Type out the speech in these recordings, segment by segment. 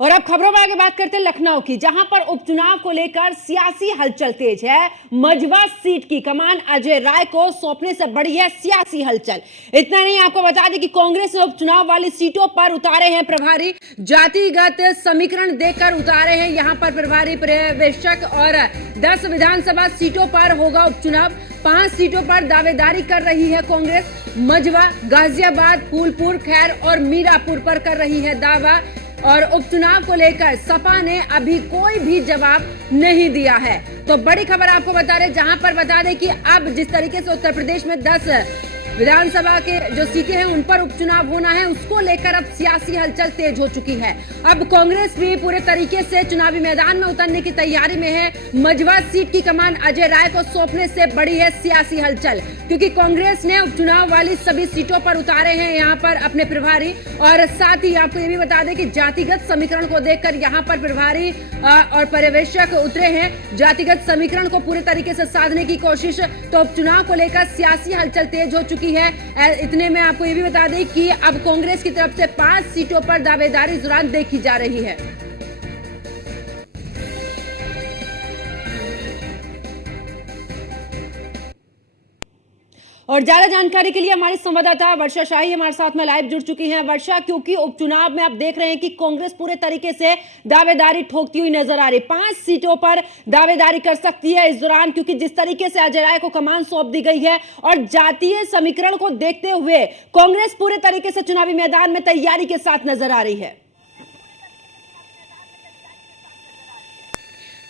और अब खबरों में आगे बात करते हैं लखनऊ की, जहां पर उपचुनाव को लेकर सियासी हलचल तेज है। मझवा सीट की कमान अजय राय को सौंपने से बढ़ी है सियासी हलचल। इतना नहीं, आपको बता दें कि कांग्रेस ने उपचुनाव वाली सीटों पर उतारे हैं प्रभारी, जातिगत समीकरण देकर उतारे हैं यहां पर प्रभारी पर्यवेक्षक। और 10 विधानसभा सीटों पर होगा उपचुनाव। 5 सीटों पर दावेदारी कर रही है कांग्रेस। मझवा, गाजियाबाद, फूलपुर, खैर और मीरापुर पर कर रही है दावा। और उपचुनाव को लेकर सपा ने अभी कोई भी जवाब नहीं दिया है। तो बड़ी खबर आपको बता रहे, जहां पर बता दें कि अब जिस तरीके से उत्तर प्रदेश में 10 विधानसभा के जो सीटें हैं उन पर उपचुनाव होना है, उसको लेकर अब सियासी हलचल तेज हो चुकी है। अब कांग्रेस भी पूरे तरीके से चुनावी मैदान में उतरने की तैयारी में है। मझवा सीट की कमान अजय राय को सौंपने से बड़ी है सियासी हलचल, क्योंकि कांग्रेस ने उपचुनाव वाली सभी सीटों पर उतारे हैं यहाँ पर अपने प्रभारी। और साथ ही आपको ये भी बता दें कि जातिगत समीकरण को देखकर यहाँ पर प्रभारी और पर्यवेक्षक उतरे हैं, जातिगत समीकरण को पूरे तरीके से साधने की कोशिश। तो उपचुनाव को लेकर सियासी हलचल तेज हो चुकी है। इतने में आपको ये भी बता दें कि अब कांग्रेस की तरफ से 5 सीटों पर दावेदारी इस दौरान देखी जा रही है। और ज्यादा जानकारी के लिए हमारी संवाददाता वर्षा शाही हमारे साथ में लाइव जुड़ चुकी हैं। वर्षा, क्योंकि उपचुनाव में आप देख रहे हैं कि कांग्रेस पूरे तरीके से दावेदारी ठोकती हुई नजर आ रही, 5 सीटों पर दावेदारी कर सकती है इस दौरान, क्योंकि जिस तरीके से अजय राय को कमान सौंप दी गई है और जातीय समीकरण को देखते हुए कांग्रेस पूरे तरीके से चुनावी मैदान में तैयारी के साथ नजर आ रही है।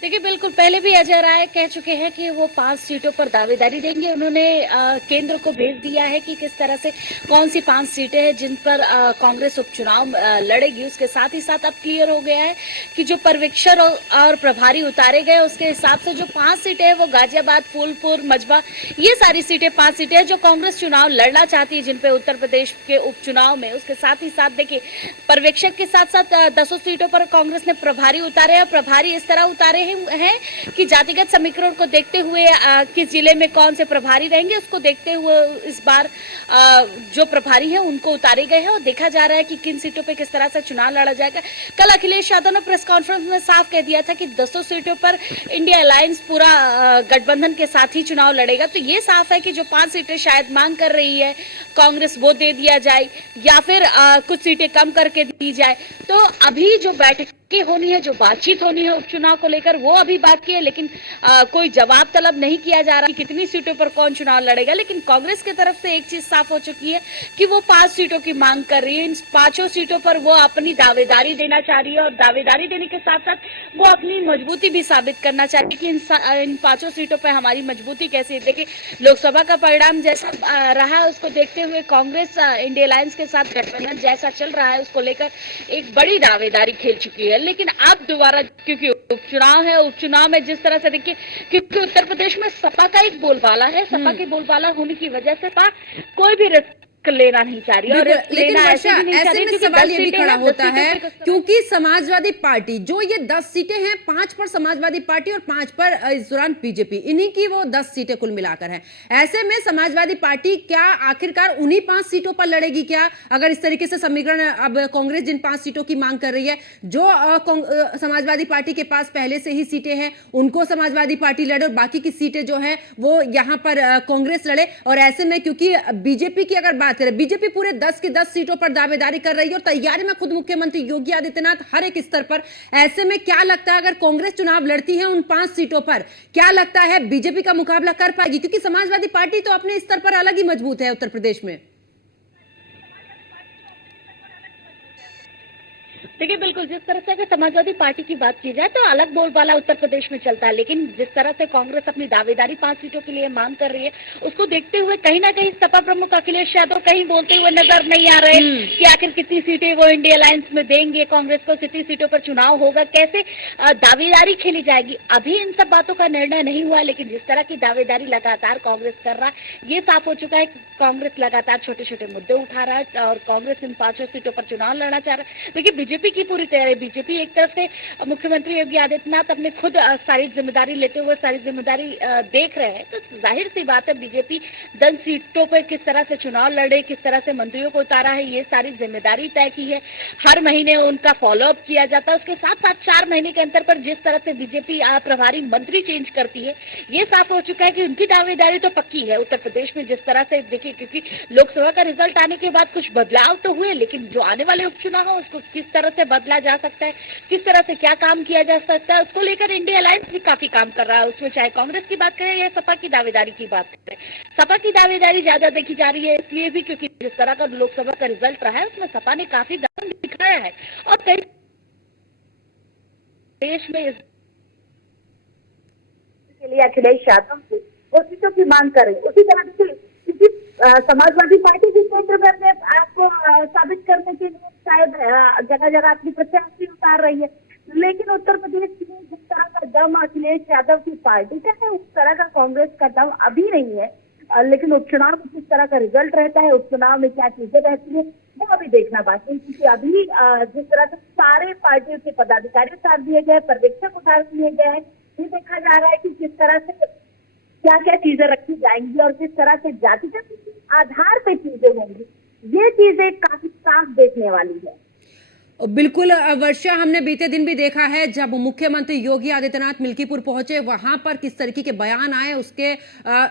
देखिए, बिल्कुल पहले भी अजय राय कह चुके हैं कि वो 5 सीटों पर दावेदारी देंगे। उन्होंने केंद्र को भेज दिया है कि किस तरह से कौन सी 5 सीटें हैं जिन पर कांग्रेस उपचुनाव लड़ेगी। उसके साथ ही साथ अब क्लियर हो गया है कि जो पर्यवेक्षक और प्रभारी उतारे गए उसके हिसाब से जो 5 सीटें हैं वो गाजियाबाद, फूलपुर, मझवा, ये सारी सीटें 5 सीटें हैं जो कांग्रेस चुनाव लड़ना चाहती है, जिन पे उत्तर प्रदेश के उपचुनाव में। उसके साथ ही साथ देखिए, पर्यवेक्षक के साथ साथ 10 सीटों पर कांग्रेस ने प्रभारी उतारे हैं। प्रभारी इस तरह उतारे हैं कि जातिगत समीकरण को देखते हुए किस जिले में कौन से प्रभारी रहेंगे उसको देखते हुए इस बार जो प्रभारी हैं उनको उतारे गए हैं। और देखा जा रहा है कि किन सीटों पे किस तरह से चुनाव लड़ा जाएगा। कल अखिलेश यादव ने प्रेस कॉन्फ्रेंस में साफ कह दिया था कि 10 सीटों पर इंडिया अलायंस पूरा गठबंधन के साथ ही चुनाव लड़ेगा। तो ये साफ है कि जो 5 सीटें शायद मांग कर रही है कांग्रेस वो दे दिया जाए या फिर कुछ सीटें कम करके दी जाए। तो अभी जो बैठक होनी है, जो बातचीत होनी है उपचुनाव को लेकर, वो अभी बाकी है। लेकिन कोई जवाब तलब नहीं किया जा रहा कि कितनी सीटों पर कौन चुनाव लड़ेगा। लेकिन कांग्रेस की तरफ से एक चीज साफ हो चुकी है कि वो 5 सीटों की मांग कर रही है। इन 5 सीटों पर वो अपनी दावेदारी देना चाह रही है और दावेदारी देने के साथ साथ वो अपनी मजबूती भी साबित करना चाह रही है कि इन 5 सीटों पर हमारी मजबूती कैसी है। देखिए, लोकसभा का परिणाम जैसा रहा उसको देखते हुए कांग्रेस इंडिया अलायंस के साथ गठबंधन जैसा चल रहा है उसको लेकर एक बड़ी दावेदारी खेल चुकी है। लेकिन अब दोबारा, क्योंकि उपचुनाव है, उपचुनाव में जिस तरह से देखिए, क्योंकि उत्तर प्रदेश में सपा का एक बोलबाला है, सपा के बोलबाला होने की वजह से सपा कोई भी रिस्क लेना नहीं चाह रही। और लेकिन वर्षा, ऐसे में सवाल ये भी खड़ा होता है, क्योंकि समाजवादी पार्टी जो ये 10 सीटें हैं, 5 पर समाजवादी पार्टी और 5 पर इस दौरान बीजेपी, इन्हीं की वो 10 सीटें कुल मिलाकर हैं। ऐसे में समाजवादी पार्टी क्या आखिरकार उन्हीं 5 सीटों पर लड़ेगी क्या? अगर इस तरीके से समीकरण, अब कांग्रेस जिन 5 सीटों की मांग कर रही है, जो समाजवादी पार्टी के पास पहले से ही सीटें हैं उनको समाजवादी पार्टी लड़े और बाकी की सीटें जो है वो यहाँ पर कांग्रेस लड़े। और ऐसे में क्योंकि बीजेपी की अगर बीजेपी पूरे 10 की 10 सीटों पर दावेदारी कर रही है और तैयारी में खुद मुख्यमंत्री योगी आदित्यनाथ हर एक स्तर पर। ऐसे में क्या लगता है, अगर कांग्रेस चुनाव लड़ती है उन 5 सीटों पर, क्या लगता है बीजेपी का मुकाबला कर पाएगी? क्योंकि समाजवादी पार्टी तो अपने स्तर पर अलग ही मजबूत है उत्तर प्रदेश में। देखिए, बिल्कुल जिस तरह से अगर समाजवादी पार्टी की बात की जाए तो अलग बोलबाला उत्तर प्रदेश में चलता है। लेकिन जिस तरह से कांग्रेस अपनी दावेदारी 5 सीटों के लिए मांग कर रही है उसको देखते हुए कहीं ना कहीं सपा प्रमुख अखिलेश यादव कहीं बोलते हुए नजर नहीं आ रहे कि आखिर कितनी सीटें वो इंडिया अलायंस में देंगे कांग्रेस को, कितनी सीटों पर चुनाव होगा, कैसे दावेदारी खेली जाएगी। अभी इन सब बातों का निर्णय नहीं हुआ। लेकिन जिस तरह की दावेदारी लगातार कांग्रेस कर रहा है ये साफ हो चुका है कि कांग्रेस लगातार छोटे छोटे मुद्दे उठा रहा है और कांग्रेस इन 5 सीटों पर चुनाव लड़ना चाह रहा है। देखिए, बीजेपी बीजेपी की पूरी तैयारी। बीजेपी एक तरफ से मुख्यमंत्री योगी आदित्यनाथ अपने खुद सारी जिम्मेदारी लेते हुए सारी जिम्मेदारी देख रहे हैं, तो जाहिर सी बात है बीजेपी 10 सीटों पर किस तरह से चुनाव लड़े, किस तरह से मंत्रियों को उतारा है, ये सारी जिम्मेदारी तय की है। हर महीने उनका फॉलोअप किया जाता है। उसके साथ साथ 4 महीने के अंतर पर जिस तरह से बीजेपी प्रभारी मंत्री चेंज करती है, ये साफ हो चुका है कि उनकी दावेदारी तो पक्की है। उत्तर प्रदेश में जिस तरह से देखिए, क्योंकि लोकसभा का रिजल्ट आने के बाद कुछ बदलाव तो हुए, लेकिन जो आने वाले उपचुनाव है उसको किस तरह से बदला जा सकता है, किस तरह से क्या काम किया जा सकता है, उसको लेकर इंडिया अलायंस भी काफी काम कर रहा है। उसमें चाहे कांग्रेस की बात करें या सपा की दावेदारी की बात करें, सपा की दावेदारी ज्यादा देखी जा रही है, इसलिए भी क्योंकि जिस तरह का लोकसभा का रिजल्ट रहा है उसमें सपा ने काफी दम दिखाया है और कई देश में इस के लिए अखिलेश यादव से वो सीटों की मांग कर रही है। उसी तरह से क्योंकि समाजवादी पार्टी भी केंद्र में अपने आपको साबित करने के लिए शायद जगह जगह अपनी प्रत्याशी उतार रही है, लेकिन उत्तर प्रदेश में जिस तरह का दम अखिलेश यादव की पार्टी का है उस तरह का कांग्रेस का दम अभी नहीं है। लेकिन उपचुनाव में किस तरह का रिजल्ट रहता है, उपचुनाव में क्या चीजें रहती है, वो अभी देखना बाकी है। क्योंकि अभी जिस तरह से सारे पार्टियों के पदाधिकारी उतार दिए गए, पर्यवेक्षक उतार दिए गए हैं, ये देखा जा रहा है कि किस तरह से क्या क्या चीजें रखी जाएंगी और किस तरह से जातिगत आधार पे चीजें होंगी, ये चीजें काफी साफ देखने वाली है। बिल्कुल वर्षा, हमने बीते दिन भी देखा है जब मुख्यमंत्री योगी आदित्यनाथ मिल्कीपुर पहुंचे, वहां पर किस तरीके के बयान आए। उसके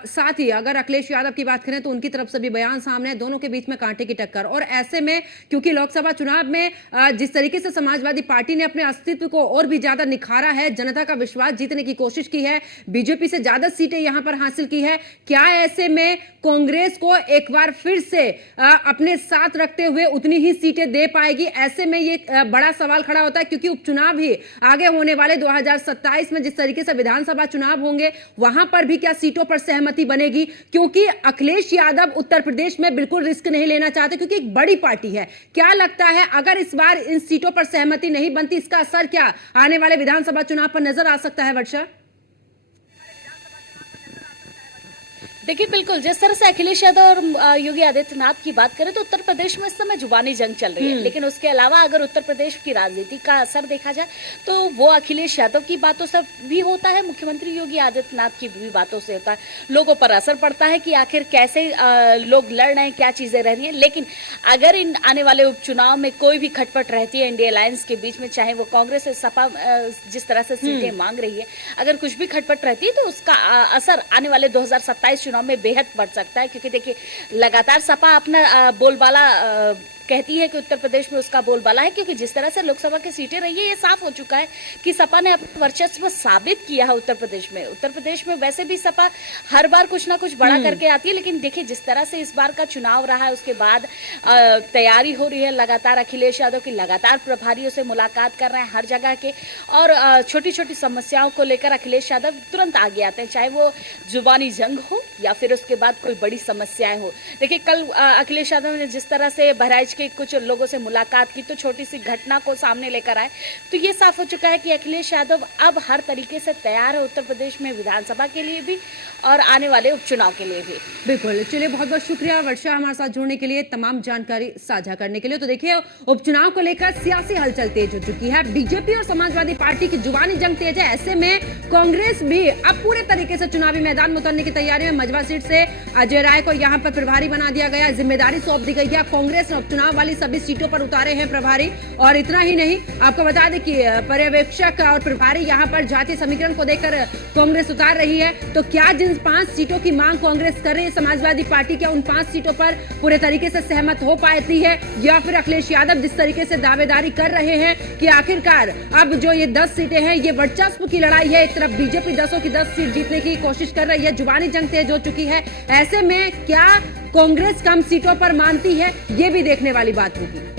साथ ही अगर अखिलेश यादव की बात करें तो उनकी तरफ से भी बयान सामने है, दोनों के बीच में कांटे की टक्कर। और ऐसे में क्योंकि लोकसभा चुनाव में जिस तरीके से समाजवादी पार्टी ने अपने अस्तित्व को और भी ज्यादा निखारा है, जनता का विश्वास जीतने की कोशिश की है, बीजेपी से ज्यादा सीटें यहां पर हासिल की है, क्या ऐसे में कांग्रेस को एक बार फिर से अपने साथ रखते हुए उतनी ही सीटें दे पाएगी? ऐसे में ये बड़ा सवाल खड़ा होता है क्योंकि उपचुनाव भी आगे होने वाले 2027 में जिस तरीके से विधानसभा चुनाव होंगे, वहां पर भी क्या सीटों पर सहमति बनेगी? क्योंकि अखिलेश यादव उत्तर प्रदेश में बिल्कुल रिस्क नहीं लेना चाहते क्योंकि एक बड़ी पार्टी है। क्या लगता है अगर इस बार इन सीटों पर सहमति नहीं बनती, इसका असर क्या आने वाले विधानसभा चुनाव पर नजर आ सकता है? वर्षा, देखिए बिल्कुल, जिस तरह से अखिलेश यादव और योगी आदित्यनाथ की बात करें तो उत्तर प्रदेश में इस समय जुबानी जंग चल रही है, लेकिन उसके अलावा अगर उत्तर प्रदेश की राजनीति का असर देखा जाए तो वो अखिलेश यादव की बातों से भी होता है, मुख्यमंत्री योगी आदित्यनाथ की भी बातों से होता है। लोगों पर असर पड़ता है कि आखिर कैसे लोग लड़ रहे हैं, क्या चीजें रह रही है। लेकिन अगर इन आने वाले उपचुनाव में कोई भी खटपट रहती है इंडिया अलायंस के बीच में, चाहे वो कांग्रेस से सपा जिस तरह से सीटें मांग रही है, अगर कुछ भी खटपट रहती है तो उसका असर आने वाले 2027 चुनाव में बेहद बढ़ सकता है। क्योंकि देखिए लगातार सपा अपना बोलबाला कहती है कि उत्तर प्रदेश में उसका बोलबाला है, क्योंकि जिस तरह से लोकसभा की सीटें रही है ये साफ हो चुका है कि सपा ने अपना वर्चस्व साबित किया है उत्तर प्रदेश में। उत्तर प्रदेश में वैसे भी सपा हर बार कुछ ना कुछ बड़ा करके आती है, लेकिन देखिए जिस तरह से इस बार का चुनाव रहा है उसके बाद तैयारी हो रही है लगातार। अखिलेश यादव की लगातार प्रभारियों से मुलाकात कर रहे हैं हर जगह के, और छोटी छोटी समस्याओं को लेकर अखिलेश यादव तुरंत आगे आते हैं, चाहे वो जुबानी जंग हो या फिर उसके बाद कोई बड़ी समस्याएं हो। देखिए कल अखिलेश यादव ने जिस तरह से बहराइच के कुछ लोगों से मुलाकात की तो छोटी सी घटना को सामने लेकर आए, तो ये साफ हो चुका है कि अखिलेश यादव अब हर तरीके से तैयार है उत्तर प्रदेश में विधानसभा के लिए भी और आने वाले उपचुनाव के लिए भी। बिल्कुल, चलिए बहुत बहुत शुक्रिया वर्षा हमारे साथ जुड़ने के लिए, तमाम जानकारी साझा करने के लिए। तो देखिए उपचुनाव को लेकर सियासी हलचल तेज हो चुकी है, बीजेपी और समाजवादी पार्टी की जुबानी जंग तेज है। ऐसे में कांग्रेस भी अब पूरे तरीके से चुनावी मैदान में उतरने की तैयारी में। मजवा सीट से अजय राय को यहां पर प्रभारी बना दिया गया, जिम्मेदारी सौंप दी गई है। कांग्रेस ने उपचुनाव वाली सभी सीटों पर उतारे हैं प्रभारी। और इतना ही नहीं, आपको बता दें कि पर्यवेक्षक और प्रभारी यहां पर जातीय समीकरण को देखकर कांग्रेस उतार रही है। तो क्या जिन 5 सीटों की मांग कांग्रेस कर रही है समाजवादी पार्टी, क्या उन 5 सीटों पर पूरे तरीके से सहमत हो पाती है, या फिर अखिलेश यादव जिस तरीके से दावेदारी कर रहे हैं कि आखिरकार अब जो ये 10 सीटें हैं ये वर्चस्व की लड़ाई है, एक तरफ बीजेपी 10 की 10 सीट जीतने की कोशिश कर रही है, जुबानी जंग तेज हो चुकी है। ऐसे में क्या कांग्रेस कम सीटों पर मानती है, ये भी देखने वाली बात होगी।